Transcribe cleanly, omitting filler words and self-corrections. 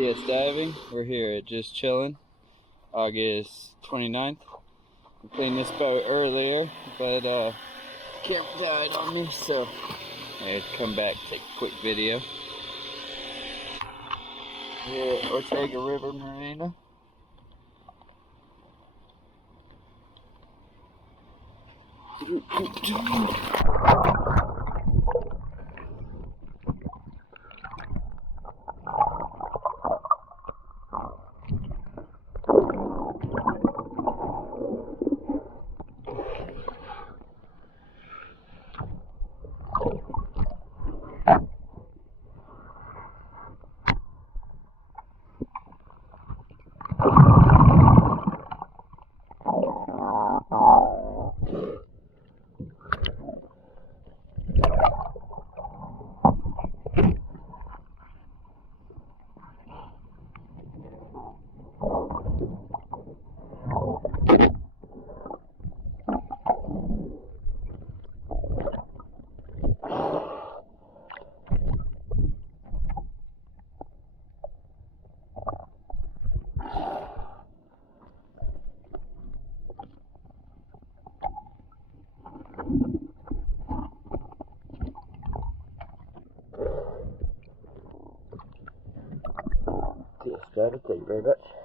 DS Diving. We're here at Just Chillin, August 29th. We cleaned this boat earlier, but camera died on me, so I had to come back, take a quick video. Here at Ortega River Marina. DS Diving, thank you very much.